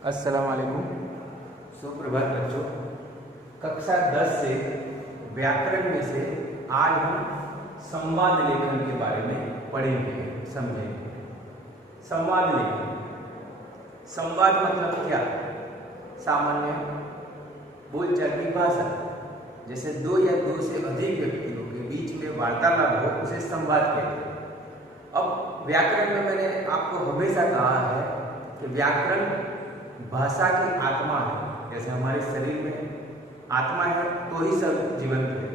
अस्सलाम वालेकुम। सुप्रभात बच्चों। कक्षा 10 से व्याकरण में से आज हम संवाद लेखन के बारे में पढ़ेंगे, समझेंगे। संवाद लेखन, संवाद मतलब क्या? सामान्य बोलचाल की भाषा। जैसे दो या दो से अधिक व्यक्तियों के बीच में वार्तालाप हो उसे संवाद कहते हैं। अब व्याकरण में मैंने आपको हमेशा कहा है कि व्याकरण भाषा की आत्मा है। जैसे हमारे शरीर में आत्मा है तो ही सब जीवंत है,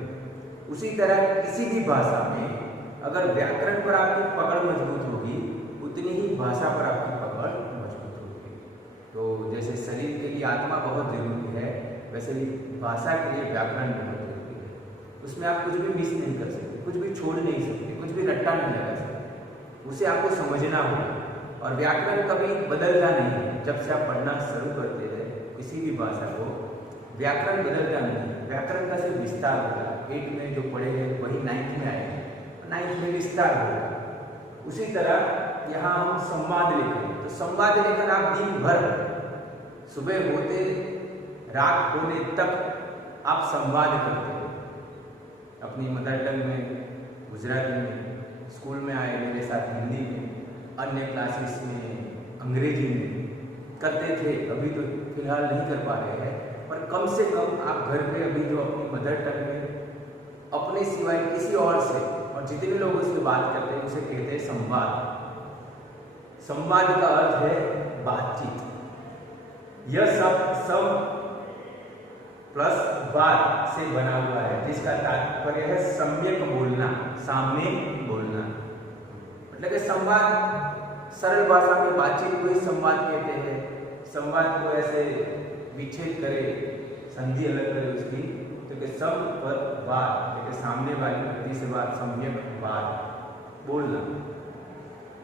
उसी तरह किसी भी भाषा में अगर व्याकरण पर आपकी पकड़ मजबूत होगी उतनी ही भाषा पर आपकी पकड़ मजबूत होगी। तो जैसे शरीर के लिए आत्मा बहुत जरूरी है, वैसे ही भाषा के लिए व्याकरण बहुत जरूरी है। उसमें आप कुछ भी मिस नहीं कर सकते, कुछ भी छोड़ नहीं सकते, कुछ भी रट्टा नहीं लगा सकते, उसे आपको समझना होगा। और व्याकरण कभी बदलता नहीं है। जब से आप पढ़ना शुरू करते हैं किसी भी भाषा को, व्याकरण बदलता नहीं है। व्याकरण का सिर्फ विस्तार होता है। 8 में जो पढ़े हैं वही 9th में आएगा, 9th में विस्तार होगा। उसी तरह यहाँ हम संवाद लेखन, तो संवाद लेखन आप दिन भर सुबह होते रात होने तक आप संवाद करते हैं अपनी मदर टंग में, गुजराती में, स्कूल में आए मेरे साथ हिंदी में, अन्य क्लासेस में अंग्रेजी में करते थे। अभी तो फिलहाल नहीं कर पा रहे हैं, पर कम से कम आप घर पे अभी जो अपनी मदर टंग में अपने सिवाय किसी और से और जितने लोगों से बात करते हैं उसे कहते हैं संवाद। संवाद का अर्थ है बातचीत। यह सब प्लस वाद से बना हुआ है, जिसका तात्पर्य है सम्यक बोलना, सामने बोलना। मतलब कि संवाद सरल भाषा में बातचीत को ही संवाद कहते हैं। संवाद को ऐसे विच्छेद करे, संधि अलग करे उसकी, तो कि सम पर वाद, सामने वाली व्यक्ति से बात, सम्यक वाद बोलना।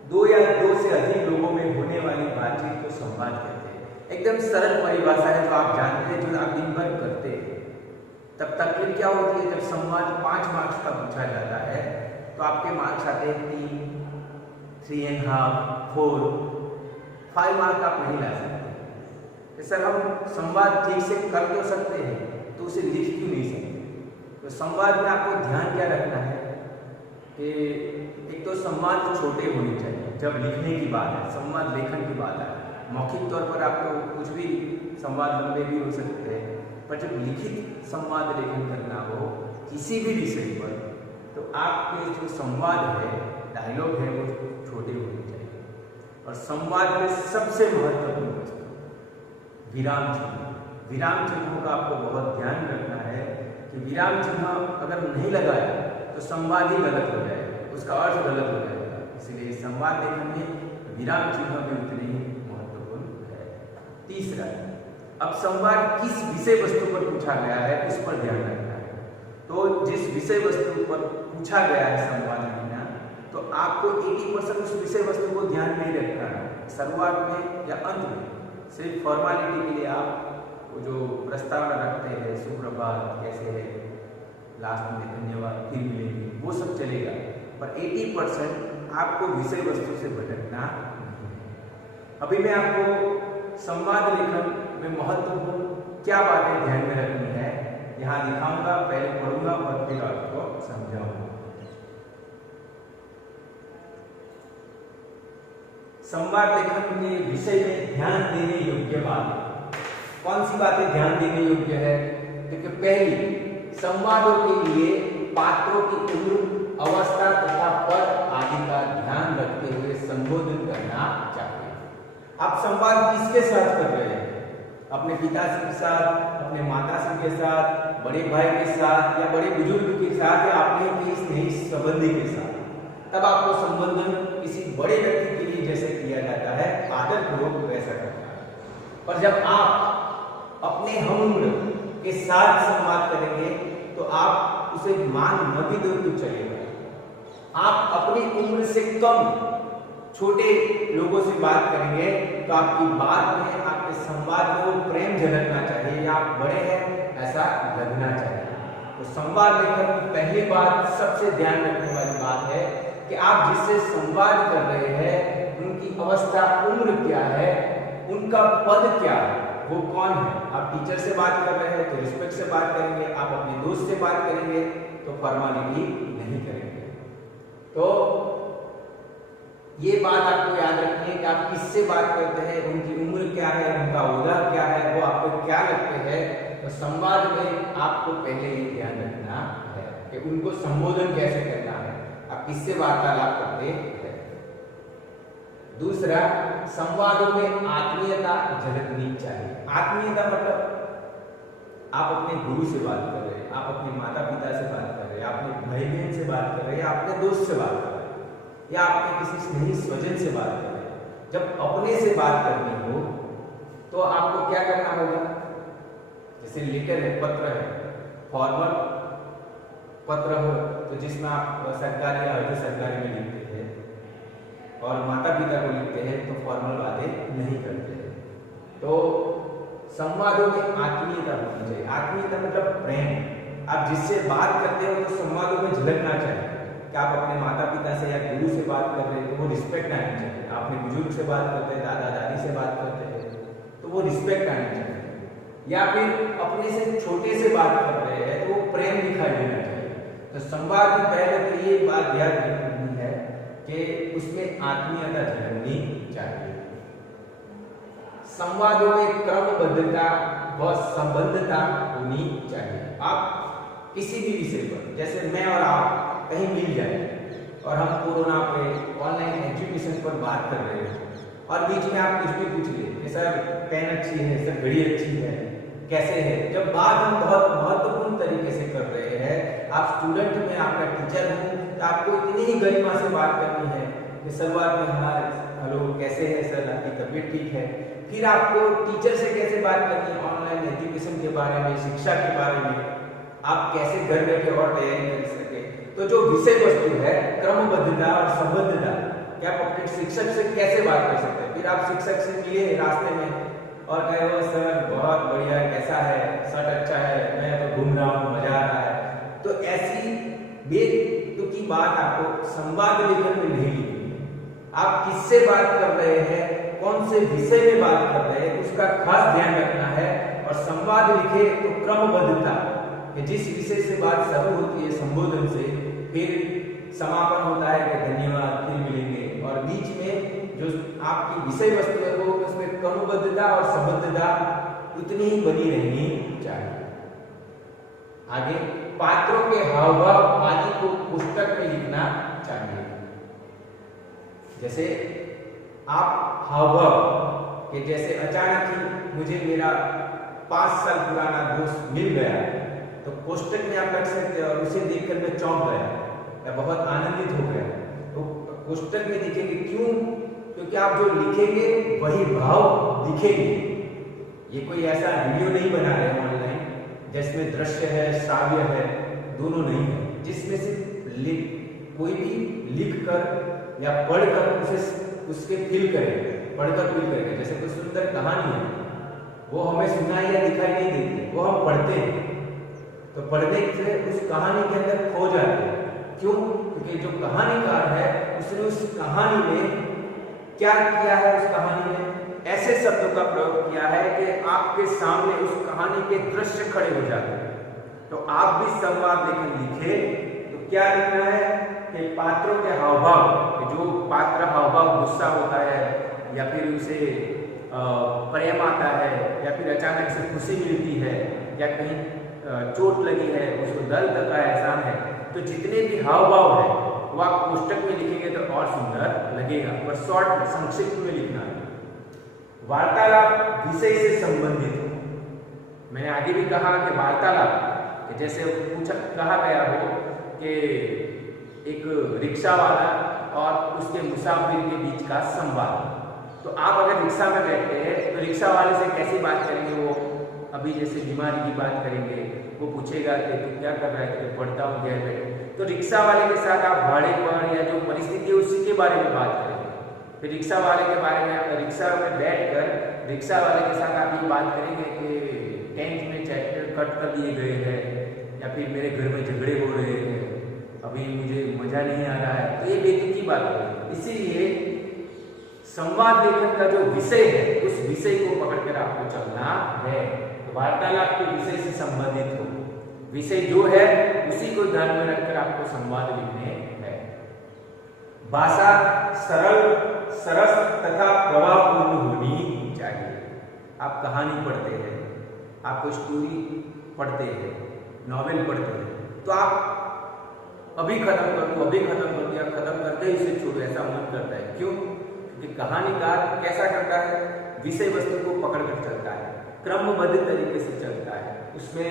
दो या दो से अधिक लोगों में होने वाली बातचीत को संवाद कहते हैं। एकदम सरल परिभाषा है जो आप जानते हैं, जो आप दिन भर करते हैं। तब तकलीफ क्या होती है? जब संवाद 5 मार्क्स का पूछा जाता है तो आपके मार्क्स आते हैं 3, 3.5, 4, 5 मार्क आप नहीं ला सकते। सर हम संवाद ठीक से कर तो सकते हैं तो उसे लिख क्यों नहीं सकते? तो संवाद में आपको ध्यान क्या रखना है कि एक तो संवाद छोटे होने चाहिए। जब लिखने की बात है, संवाद लेखन की बात है, मौखिक तौर पर आप तो कुछ भी संवाद लंबे भी हो सकते हैं, पर जब लिखित संवाद लेखन करना हो किसी भी विषय पर, तो आपके जो संवाद है, डायलॉग है, वो छोटे होने चाहिए। और संवाद में सबसे महत्वपूर्ण वस्तु विराम चिन्ह। विराम चिन्हों का आपको बहुत ध्यान रखना है कि विराम चिन्ह अगर नहीं लगाया तो संवाद ही गलत हो जाएगा, उसका अर्थ गलत हो जाएगा। इसलिए संवाद लेखन में विराम चिन्ह भी उतने ही महत्वपूर्ण है। तीसरा, अब संवाद किस विषय वस्तु पर पूछा गया है उस पर ध्यान रखना है। तो जिस विषय वस्तु पर पूछा गया है संवाद लेना, तो आपको 80% उस विषय वस्तु को ध्यान नहीं रखना है। शुरुआत में या अंत में सिर्फ फॉर्मेलिटी के लिए आप वो जो प्रस्तावना रखते हैं, सुप्रभात, कैसे है, लास्ट में धन्यवाद, फिर मिलेंगे, वो सब चलेगा, पर 80% आपको विषय वस्तु से भटकना नहीं है। अभी मैं आपको संवाद लेखन में महत्वपूर्ण क्या बातें ध्यान में रखनी है यहाँ दिखाऊंगा, पहले पढ़ूंगा और फिर आपको समझाऊंगा। संवाद लेखन के विषय में ध्यान देने योग्य बात, कौन सी बातें ध्यान देने योग्य है? देखिए, पहली, संवादों के लिए पात्रों की उम्र, अवस्था तथा पद आदि का ध्यान रखते हुए संबोधन करना चाहिए। आप संवाद किसके साथ कर रहे हैं? अपने पिताजी के साथ, अपने माताजी के साथ, बड़े भाई के साथ, या बड़े बुजुर्ग के साथ, या अपने किसी स्नेही संबंधी के साथ। तब आपको संबोधन किसी बड़े व्यक्ति के लिए जैसे किया जाता है, आदर पूर्वक वैसा करना है। पर जब आप अपने हम उम्र के साथ संवाद करेंगे तो आप उसे मान न भी दो तो चलेगा। आप अपनी उम्र से कम छोटे लोगों से बात करेंगे तो आपकी बात में, आपके संवाद में वो प्रेम झलकना चाहिए, या आप बड़े हैं ऐसा लगना चाहिए। तो संवाद लेखन की पहली बात, सबसे ध्यान रखने वाली बात है कि आप जिससे संवाद कर रहे हैं उनकी अवस्था, उम्र क्या है, उनका उनका पद क्या है, वो कौन है। आप टीचर से बात कर रहे हैं तो रिस्पेक्ट से बात करेंगे, आप अपने दोस्त से बात करेंगे तो फॉर्मेलिटी नहीं करेंगे। तो ये बात आपको याद रखनी है कि आप किससे बात करते हैं, उनकी उम्र क्या है, उनका ओहदा क्या है, वो आपको क्या लगते हैं। तो संवाद में आपको पहले ये ध्यान रखना है कि उनको संबोधन कैसे करना है, आप किससे वार्तालाप करते हैं। दूसरा, संवादों में आत्मीयता झलकनी चाहिए। आत्मीयता मतलब आप अपने गुरु से बात कर रहे हैं, आप अपने माता पिता से बात कर रहे हैं, आप अपने भाई बहन से बात कर रहे हैं, या अपने दोस्त से बात कर रहे हैं, या आपने किसी स्नेही स्वजन से बात कर रहे हैं। जब अपने से बात करनी हो तो आपको क्या करना होगा। जैसे लेटर है, पत्र है, फॉर्मल पत्र हो तो जिसमें आप सरकारी या अर्ध सरकारी में लिखते हैं और माता पिता को लिखते हैं तो फॉर्मल बातें नहीं करते हैं। तो संवादों में आत्मीयता होनी चाहिए। आत्मीयता मतलब प्रेम। आप जिससे बात करते हो तो संवादों में झलकना चाहिए कि आप अपने माता पिता से या गुरु से बात कर रहे हैं तो वो रिस्पेक्ट आनी चाहिए। आप अपने बुजुर्ग से बात करते हैं, दादा दादी से बात करते हैं तो वो रिस्पेक्ट आनी चाहिए। या फिर अपने से छोटे से बात कर रहे हैं तो वो प्रेम दिखाई देना चाहिए। तो संवाद में पहले तो ये बात ध्यान रखनी है कि उसमें आत्मीयता झलकनी चाहिए। संवादों में क्रमबद्धता व संबद्धता होनी चाहिए। आप किसी भी विषय पर, जैसे मैं और आप कहीं मिल जाए और हम कोरोना पे ऑनलाइन एजुकेशन पर बात कर रहे हैं और बीच में आप कुछ भी पूछ ले, सर पेन अच्छी है, सर घड़ी अच्छी है, कैसे है। जब बात हम बहुत महत्वपूर्ण तरीके से कर रहे हैं, आप स्टूडेंट में आपका टीचर हूँ तो आपको इतनी ही गरिमा से बात करनी है कि शुरुआत में हमारे हेलो कैसे है सर, आपकी तबीयत ठीक है। फिर आपको टीचर से कैसे बात करनी है ऑनलाइन एजुकेशन के बारे में, शिक्षा के बारे में, आप कैसे घर बैठे और तैयारी कर सके। तो जो विषय वस्तु है, क्रमबद्धता और संबद्धता, कि आप अपने शिक्षक से कैसे बात कर सकते हैं। फिर आप शिक्षक से मिले रास्ते में और कहे हो सर बहुत बढ़िया, कैसा है, शर्ट अच्छा है, मैं तो घूम रहा हूँ, मजा आ रहा है। तो ऐसी बेतुकी बात आपको संवाद लेखन में नहीं लिखनी है। आप किससे बात कर रहे हैं, कौन से विषय में बात कर रहे हैं, उसका खास ध्यान रखना है। और संवाद लिखे तो क्रमबद्धता, कि जिस विषय से बात शुरू होती है संबोधन से, फिर समापन होता है कि धन्यवाद, फिर मिलेंगे, और बीच में जो आपकी विषय वस्तु है वो उसमें क्रमबद्धता और संबद्धता उतनी ही बनी रहनी चाहिए। आगे, पात्रों के हाव भाव आदि को पुस्तक में लिखना चाहिए। जैसे आप हाव भाव कि जैसे अचानक ही मुझे मेरा 5 साल पुराना दोस्त मिल गया तो पुस्तक में आप रख सकते हैं और उसे देखकर मैं चौंक गया या बहुत आनंदित हो गया। तो पुस्तक में लिखेंगे, क्यों? क्योंकि आप जो लिखेंगे वही भाव दिखेंगे। ये कोई ऐसा वीडियो नहीं बना रहे हैं ऑनलाइन जिसमें दृश्य है, श्राव्य है, दोनों नहीं है, जिसमें सिर्फ कोई भी लिख कर या पढ़कर उसे उसके फील करें, पढ़कर फील करेंगे। जैसे कोई सुंदर कहानी है, वो हमें सुनाई या दिखाई नहीं देती, वो हम पढ़ते हैं तो पढ़ने से उस कहानी के अंदर खो जाते हैं। क्यों? क्योंकि जो कहानीकार है उसने उस कहानी में क्या किया है, उस कहानी में ऐसे शब्दों का प्रयोग किया है कि आपके सामने उस कहानी के दृश्य खड़े हो जाते हैं। तो आप भी संवाद लेकर लिखे तो क्या लिखना है कि पात्रों के हाव भाव, जो पात्र हाव भाव, गुस्सा होता है या फिर उसे प्रेम आता है या फिर अचानक से खुशी मिलती है या कहीं चोट लगी है, उसको दर्द का एहसास है, तो जितने भी हाव भाव है वो आप पुस्तक में लिखेंगे तो और सुंदर लगेगा। पर शॉर्ट संक्षिप्त में लिखना है। वार्तालाप विषय से संबंधित हो। मैंने आगे भी कहा कि वार्तालाप कि जैसे कहा गया हो कि एक रिक्शा वाला और उसके मुसाफिर के बीच का संवाद। तो आप अगर रिक्शा में बैठते हैं तो रिक्शा वाले से कैसी बात करेंगे, वो अभी जैसे बीमारी की बात करेंगे, वो पूछेगा कि तू क्या कर रहा है, तो पढ़ता हूँ घर बैठे। तो रिक्शा वाले के साथ आप भाड़े पर या जो परिस्थिति है उसी के बारे में बात करेंगे। फिर रिक्शा वाले के बारे में, रिक्शा में बैठकर रिक्शा वाले के साथ आप ये बात करेंगे कि 10th में चैप्टर कट कर दिए गए हैं या फिर मेरे घर में झगड़े हो रहे हैं, अभी मुझे मजा नहीं आ रहा है। तो ये बेतुकी बात है। इसीलिए संवाद लेखन का जो विषय है उस विषय को आपको चलना है। तो वार्तालाप के विषय से संबंधित हो, विषय जो है उसी को ध्यान में रखकर आपको संवाद लिखने हैं। भाषा सरल, सरस तथा प्रभावपूर्ण होनी चाहिए। आप कहानी पढ़ते हैं, आप कोई स्टोरी पढ़ते हैं, नॉवेल पढ़ते हैं, तो आप अभी खत्म कर दो, अभी खत्म कर दिया, खत्म करके इसे छोड़ो, ऐसा मन करता है। क्यों? क्योंकि कहानीकार कैसा करता है, विषय वस्तु को पकड़ कर चलता है, क्रमबद्ध तरीके से चलता है। उसमें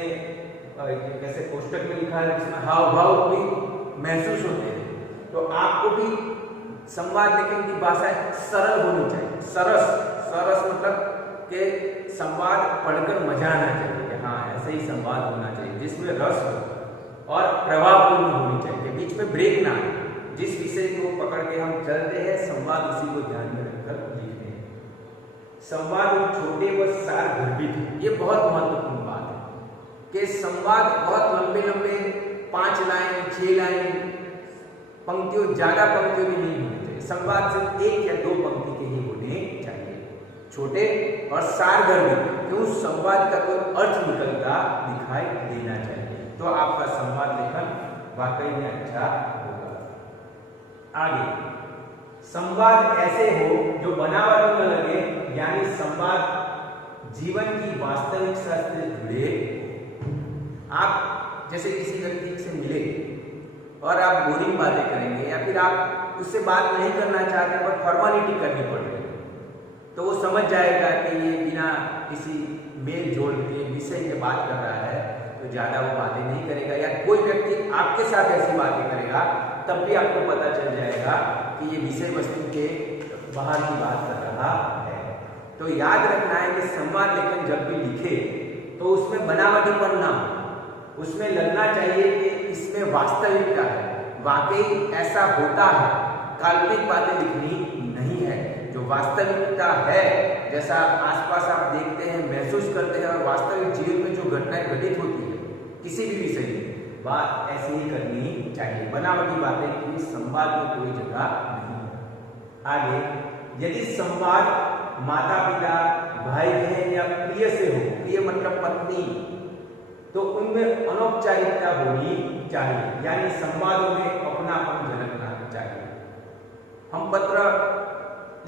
जैसे कोष्टक में लिखा है, उसमें हाव भाव भी महसूस होते हैं। तो आपको भी संवाद लेखन की भाषा सरल होनी चाहिए। सरस, सरस मतलब कि संवाद पढ़कर मजा आना चाहिए, हाँ ऐसे ही संवाद होना चाहिए जिसमें रस हो, और प्रभावपूर्ण होनी चाहिए, बीच में ब्रेक ना आए। जिस विषय को पकड़ के हम चलते हैं, संवाद उसी को ध्यान में रखकर लिखते हैं। संवाद छोटे व सार गर्भित है, ये बहुत महत्वपूर्ण बात है कि संवाद बहुत लंबे लंबे 5 लाइन 6 लाइन पंक्तियों, ज्यादा पंक्तियों की नहीं होनी चाहिए। संवाद सिर्फ 1 या 2 पंक्ति के ही होने चाहिए, छोटे और सार गर्भित, क्यों संवाद का कोई अर्थ निकलता दिखाई देना चाहिए। तो आपका संवाद लेखन वाकई में अच्छा होगा। आगे, संवाद ऐसे हो जो बनावटी न लगे, यानी संवाद जीवन की वास्तविकता से जुड़े। आप जैसे किसी व्यक्ति से मिले और आप बोरिंग बातें करेंगे, या फिर आप उससे बात नहीं करना चाहते पर फॉर्मेलिटी करनी पड़ रही है, तो वो समझ जाएगा कि ये बिना किसी मेल जोड़ के विषय के बात कर रहा है, तो ज्यादा वो बातें नहीं करेगा। या कोई व्यक्ति आपके साथ ऐसी बातें करेगा, तब भी आपको पता चल जाएगा कि ये विषय वस्तु के बाहर की बात कर रहा है। तो याद रखना है कि संवाद लेखन जब भी लिखे तो उसमें बनावटीपन ना हो, उसमें लगना चाहिए कि इसमें वास्तविकता है, वाकई ऐसा होता है, काल्पनिक बातें लिखनी नहीं है। जो वास्तविकता है, जैसा आसपास आप देखते हैं, महसूस करते हैं, और वास्तविक जीवन में जो घटनाएं घटित होती है किसी भी विषय में, बात ऐसे ही करनी चाहिए। बनावटी बातें की संवाद में कोई जगह नहीं है। आगे, यदि संवाद माता पिता, भाई बहन या प्रिय से हो, प्रिय मतलब पत्नी, तो उनमें अनौपचारिकता होनी चाहिए, यानी संवादों में अपनापन झलकना चाहिए। हम पत्र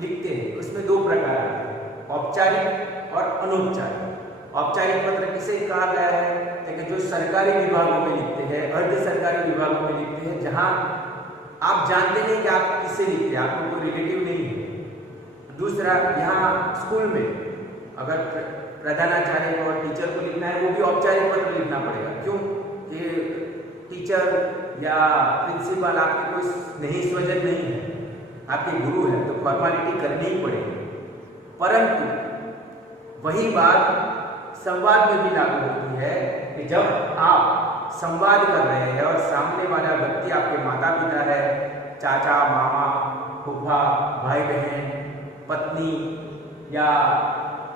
लिखते हैं, उसमें 2 प्रकार हैं, औपचारिक और अनौपचारिक। औपचारिक पत्र किसे कहा गया है? कि जो सरकारी विभागों में लिखते हैं, अर्ध सरकारी विभागों में लिखते हैं, जहां आप जानते नहीं कि आप किससे लिखते हैं, आपको कोई रिलेटिव नहीं है। दूसरा, यहाँ स्कूल में अगर प्रधानाचार्य और टीचर को लिखना है, वो भी औपचारिक पत्र लिखना पड़ेगा। क्यों? कि टीचर या प्रिंसिपल आपके कोई नहीं स्वजन नहीं है, आपके गुरु है, तो फॉर्मेलिटी करनी ही पड़ेगी। परंतु वही बात संवाद में भी लागू होती है कि जब आप संवाद कर रहे हैं और सामने वाला व्यक्ति आपके माता पिता है, चाचा मामा फूफा भाई बहन पत्नी या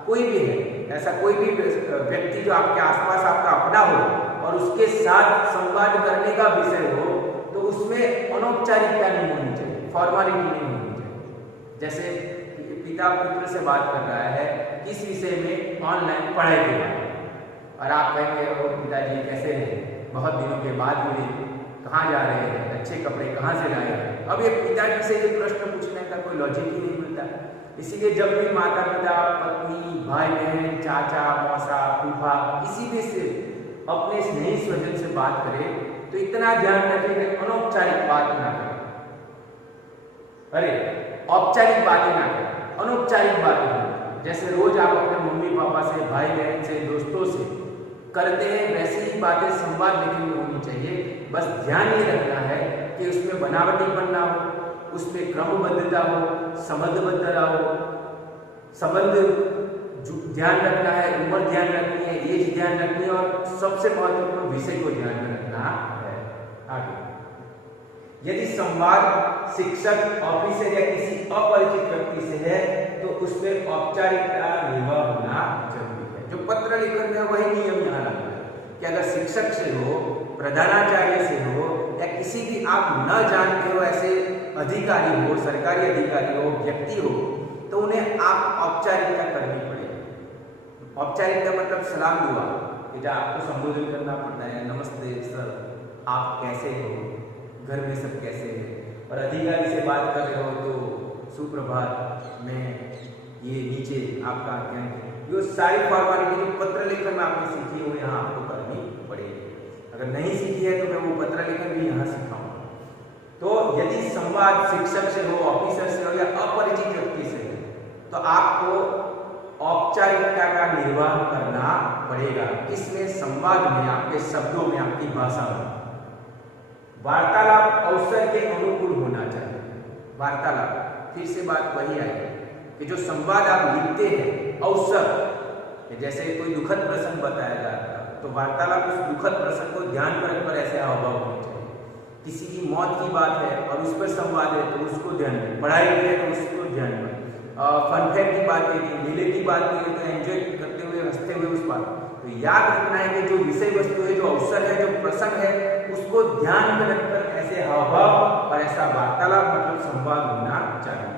कोई भी है, ऐसा कोई भी व्यक्ति जो आपके आसपास आपका अपना हो और उसके साथ संवाद करने का विषय हो, तो उसमें अनौपचारिकता नहीं होनी चाहिए, फॉर्मेलिटी नहीं होनी चाहिए। जैसे पिता पुत्र से बात कर रहा है किस विषय में, ऑनलाइन पढ़ाई के बारे में, और आप कहेंगे ओ पिताजी कैसे हैं, बहुत दिनों के बाद मिले, कहाँ जा रहे हैं, अच्छे कपड़े कहाँ से लाए हैं। अब ये पिताजी से ये प्रश्न पूछने का कोई लॉजिक ही नहीं मिलता। इसीलिए जब भी माता पिता पत्नी भाई बहन चाचा मौसा फूफा किसी भी से अपने स्नेही स्वजन से बात करें, तो इतना ध्यान रखें कि अनौपचारिक बात ना करें, अरे औपचारिक बातें ना करें, अनौपचारिक बातें करें। जैसे रोज आप अपने मम्मी पापा से, भाई बहन से, दोस्तों से करते हैं, वैसे ही बातें संवाद लेखन में होनी चाहिए। बस ध्यान ये रखना है कि उसमें बनावटीपन ना हो, उसमें क्रमबद्धता हो, संबंधबद्धता हो, संबंध ध्यान रखना है, उम्र ध्यान रखनी है, एज ध्यान रखनी है, और सबसे महत्वपूर्ण विषय को ध्यान में रखना है। आगे, यदि संवाद शिक्षक, ऑफिसर या किसी अपरिचित व्यक्ति से है, तो उसमें औपचारिकता निर्भर होना जरूरी है। जो पत्र लेखन में वही नियम यहाँ लगता है कि अगर शिक्षक से हो, प्रधानाचार्य से हो, या किसी भी आप न जानते हो ऐसे अधिकारी हो, सरकारी अधिकारी हो, व्यक्ति हो, तो उन्हें आप औपचारिकता करनी पड़ेगी। औपचारिकता मतलब सलाम दुआ, कि जब आपको संबोधन करना पड़ता है, नमस्ते सर, आप कैसे हो, घर में सब कैसे हैं, और अधिकारी से बात कर रहे हो तो सुप्रभात, मैं ये नीचे आपका ज्ञान, ये सारी फॉर्मेलिटी जो पत्र लेखन में आपने सीखी है वो यहाँ आपको करनी पड़ेगी। अगर नहीं सीखी है तो मैं वो पत्र लेखन भी यहाँ सिखाऊंगा। तो यदि संवाद शिक्षक से हो, ऑफिसर से हो या अपरिचित व्यक्ति से हो, तो आपको औपचारिकता का निर्वाह करना पड़ेगा। इसमें संवाद में, आपके शब्दों में, आपकी भाषा में वार्तालाप अवसर के अनुकूल होना चाहिए। वार्तालाप, फिर से बात वही आई कि जो संवाद आप लिखते हैं, अवसर, जैसे कोई दुखद प्रसंग बताया जाता है तो वार्तालाप उस दुखद प्रसंग को ध्यान में रखकर ऐसे हावभाव होने चाहिए। किसी की मौत की बात है और उस पर संवाद है तो उसको ध्यान में, पढ़ाई है तो उसको ध्यान में, फनफेयर की बात की, मेले की बात की तो एंजॉय करते हुए, हंसते हुए उस बात। तो याद रखना है कि जो विषय वस्तु है, जो अवसर है, जो प्रसंग है, उसको ध्यान में रखकर ऐसे हावभाव और ऐसा वार्तालाप मतलब संवाद होना चाहिए।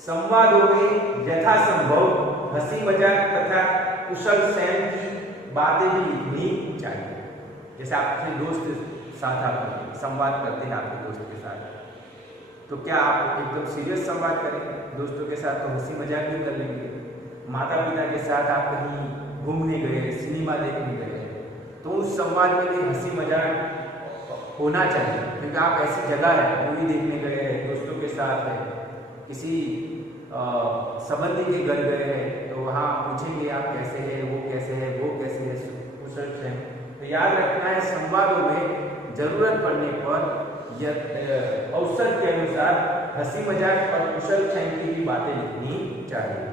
संवादों में यथासंभव हंसी मजाक तथा कुशल क्षेम की बातें भी लिखनी चाहिए। जैसे आपके दोस्त साथ आप संवाद करते हैं आपके दोस्त के साथ, तो क्या आप एकदम सीरियस संवाद करेंगे? दोस्तों के साथ तो हंसी मजाक भी कर लेंगे। माता पिता के साथ आप कहीं घूमने गए, सिनेमा देखने गए, तो उस संवाद में भी हंसी मजाक होना चाहिए, क्योंकि आप ऐसी जगह है, मूवी देखने गए हैं दोस्तों के साथ है, किसी संबंधी के घर गए हैं तो वहाँ पूछेंगे आप कैसे हैं, वो कैसे है, वो कैसे है, कुशल क्षेम। तो याद रखना है संवादों में जरूरत पड़ने पर अवसर के अनुसार हंसी मजाक और कुशल क्षेम की भी बातें लिखनी चाहिए।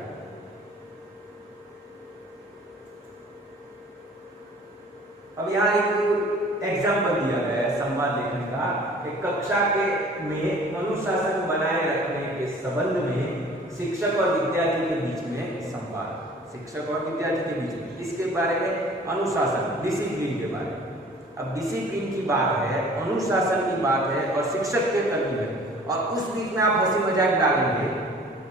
अब यहाँ एक एग्जाम्पल दिया गया है संवाद लेखन का, एक कक्षा के में अनुशासन बनाए रखने के संबंध में शिक्षक और विद्यार्थी के बीच में संवाद, शिक्षक और विद्यार्थी के बीच में, इसके बारे में अनुशासन, डिसिप्लिन के बारे में। अब डिसिप्लिन की बात है, अनुशासन की बात है और शिक्षक के कर्तव्य है, और उस बीच में आप हंसी मजाक डालेंगे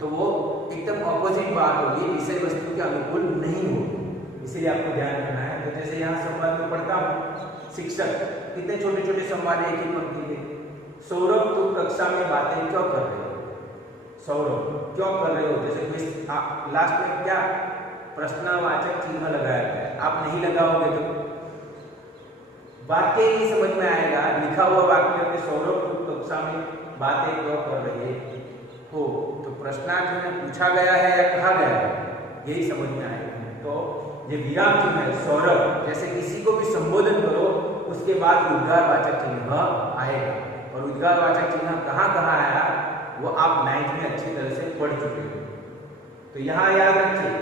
तो वो एकदम ऑपोजिट बात होगी, विषय वस्तु के अनुकूल नहीं होगी। इसीलिए आपको ध्यान रखना है। तो जैसे यहाँ संवाद में पढ़ता हूँ, शिक्षक, कितने छोटे छोटे संवाद एक ही पंक्ति में, सौरभ तुम कक्षा में बातें क्यों कर रहे हो? सौरभ क्यों कर रहे हो? जैसे लास्ट में क्या प्रश्नवाचक चिन्ह लगाया गया है, आप नहीं लगाओगे तो वाक्य ही समझ में आएगा। लिखा हुआ वाक्य में सौरभ तुम कक्षा में बातें क्यों कर रहे हो, तो प्रश्नार्थ में पूछा गया है या कहा गया है, यही समझ में आएगा। तो ये विराम चिन्ह है, सौरभ, जैसे किसी को भी संबोधन करो उसके बाद उद्गारवाचक चिन्ह आएगा, और उद्गारवाचक चिन्ह कहाँ कहाँ आया वो आप 9th में अच्छी तरह से पढ़ चुके हो। तो यहाँ याद रखिए,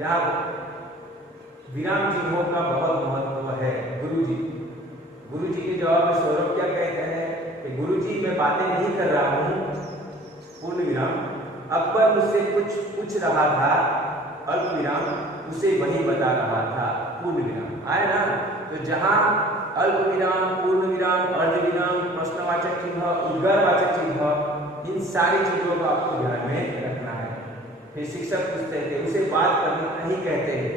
यहाँ विराम चिन्हों का बहुत महत्व है। गुरुजी के जवाब में सौरभ क्या कहते हैं कि गुरुजी मैं बातें नहीं कर रहा हूँ, पूर्ण विराम, अकबर मुझसे कुछ पूछ रहा था, अल्प विराम, उसे वही बता रहा था, पूर्ण विराम। आया ना? तो जहाँ अल्प विराम, पूर्ण विराम, अर्ध विराम, प्रश्नवाचक चिन्ह, उद्गारवाचक चिन्ह, इन सारी चीजों को आपको ध्यान में रखना है। फिर शिक्षक पूछते थे, उसे बात करना नहीं कहते हैं।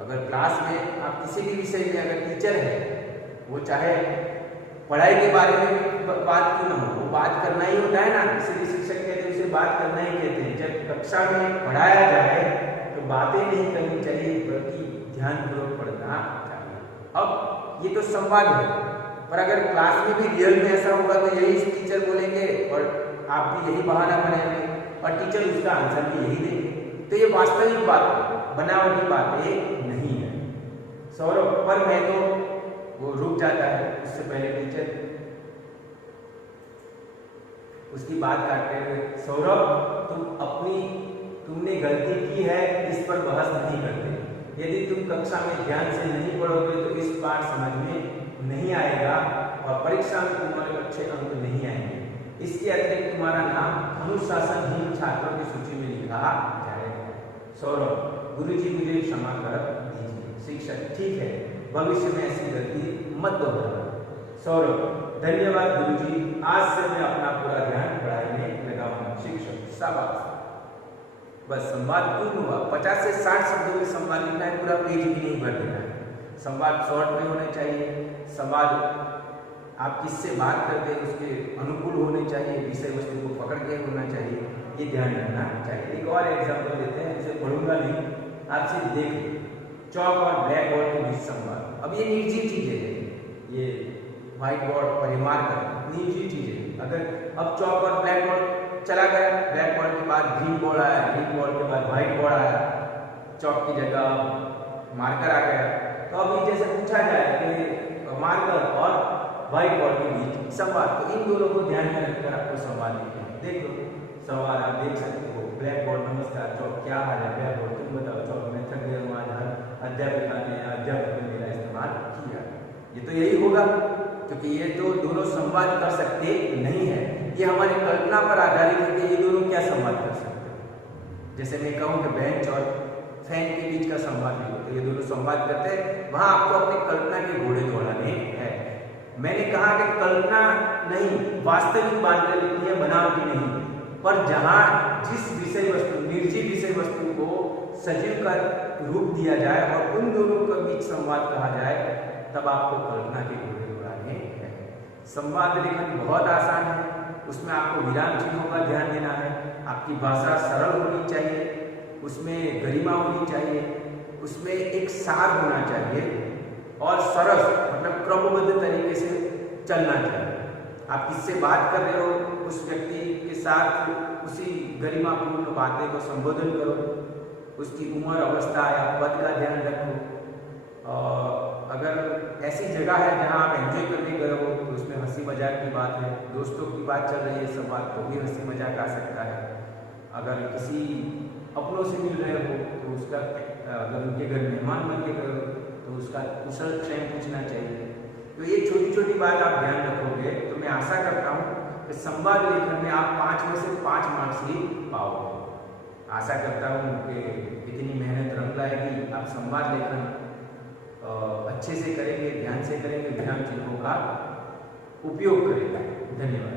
अगर क्लास में आप किसी भी विषय में अगर टीचर है, वो चाहे पढ़ाई के बारे में बात क्यों ना हो, वो बात करना ही होता है ना, इसलिए शिक्षक कहते हैं उसे बात करना ही कहते हैं। जब कक्षा में पढ़ाया जाए तो बातें नहीं करनी चाहिए, बल्कि ध्यानपूर्वक पढ़ना चाहिए। अब ये तो संवाद है, पर अगर क्लास में भी रियल में ऐसा होगा तो यही टीचर बोलेंगे और आप भी यही बहाना बनाएंगे और टीचर उसका आंसर भी यही देंगे। तो ये वास्तविक बात, बनावटी बातें नहीं है। सौरभ, पर मैं तो, वो रुक जाता है, उससे पहले टीचर उसकी बात काटते हुए, सौरभ तुमने गलती की है, इस पर बहस नहीं करते। यदि तुम कक्षा में ध्यान से नहीं पढ़ोगे तो इस पाठ समझ में नहीं आएगा और परीक्षा में तुम्हारे अच्छे अंक नहीं आएंगे। इसके अतिरिक्त तुम्हारा नाम अनुशासनहीन छात्रों की सूची में लिखा जाएगा। सौरभ, गुरुजी मुझे क्षमा कर दीजिए। शिक्षक, ठीक है, भविष्य में ऐसी गलती मत दोहराना। सौरभ, धन्यवाद गुरुजी, आज से मैं अपना पूरा ध्यान पढ़ाई में लगाऊंगा। शिक्षक, शाबाश। बस संवाद पूर्ण हुआ। 50 से 60 शब्दों में संवाद लिखना है, पूरा पेज भी नहीं भर देना है। संवाद शॉर्ट में होने चाहिए। संवाद आप किससे बात करते हैं उसके अनुकूल होने चाहिए, विषय वस्तु को पकड़ के होना चाहिए, ये ध्यान रखना चाहिए। एक और एग्जाम्पल देते हैं, जिसे पढ़ूंगा नहीं, आप सिर्फ देख चौक और ब्लैक बोर्ड के बीच संवाद। अब ये निर्जीव चीजें हैं, ये व्हाइट बोर्ड पर मार्कर निर्जीव चीजें। अगर अब चौक और ब्लैक बोर्ड चला गया, ब्लैक बोर्ड के बाद ग्रीन बोर्ड आया, ग्रीन बोर्ड के बाद व्हाइट बोर्ड आया, चौक की जगह मार्कर आ गया, तो अभी जैसे पूछा जाए कि मार्कर और व्हाइट बोर्ड के बीच संवाद, तो इन दोनों को ध्यान में रखकर आपको संवाद लिखना है। देख लो संवाद आप देख सकते हो। ब्लैक बोर्ड नमस्कार चौक, क्या हाल है ब्लैक बोर्ड, तुम बताओ चौक, मैं थक गया हूँ, आज हर अध्यापक आते हैं, अध्यापक ने मेरा इस्तेमाल किया। ये तो यही होगा, क्योंकि ये तो दोनों संवाद कर सकते नहीं है। ये हमारी कल्पना पर आधारित है कि ये दोनों क्या संवाद कर सकते हैं। जैसे मैं कहूँ कि बेंच और फैन के बीच का संवाद भी हो, तो ये दोनों संवाद करते हैं, वहां आपको अपनी कल्पना के घोड़े दौड़ाने हैं। मैंने कहा कि कल्पना नहीं, वास्तविक बात लिखनी है, बनावटी नहीं। पर जहां जिस विषय वस्तु, निर्जीव विषय वस्तु को सजीव का रूप दिया जाए और उन दोनों के बीच संवाद कहा जाए, तब आपको कल्पना के घोड़े दौड़ाने हैं। संवाद लेखन बहुत आसान है, उसमें आपको विराम चिन्हों का ध्यान देना है, आपकी भाषा सरल होनी चाहिए, उसमें गरिमा होनी चाहिए, उसमें एक सार होना चाहिए और सरस मतलब क्रमबद्ध तरीके से चलना चाहिए। आप किससे बात कर रहे हो, उस व्यक्ति के साथ उसी गरिमापूर्ण बातें को संबोधन करो, उसकी उम्र अवस्था या पद का ध्यान रखो। और अगर ऐसी जगह है जहां आप एंजॉय करने गए हो, तो उसमें हंसी मजाक की बात है, दोस्तों की बात चल रही है, संवाद तो भी हंसी मजाक आ सकता है। अगर किसी अपनों से मिल रहे हो तो उसका, अगर उनके घर मेहमान बन के गए हो तो उसका कुशल क्षेम पूछना चाहिए। तो ये छोटी छोटी बात आप ध्यान रखोगे तो मैं आशा करता हूँ कि संवाद लेखन में आप 5 में से 5 मार्क्स ही पाओगे। आशा करता हूँ कि इतनी मेहनत रंग लाएगी, आप संवाद लेखन अच्छे से करेंगे, ध्यान से करेंगे, विराम चिन्हों का उपयोग करेंगे। धन्यवाद।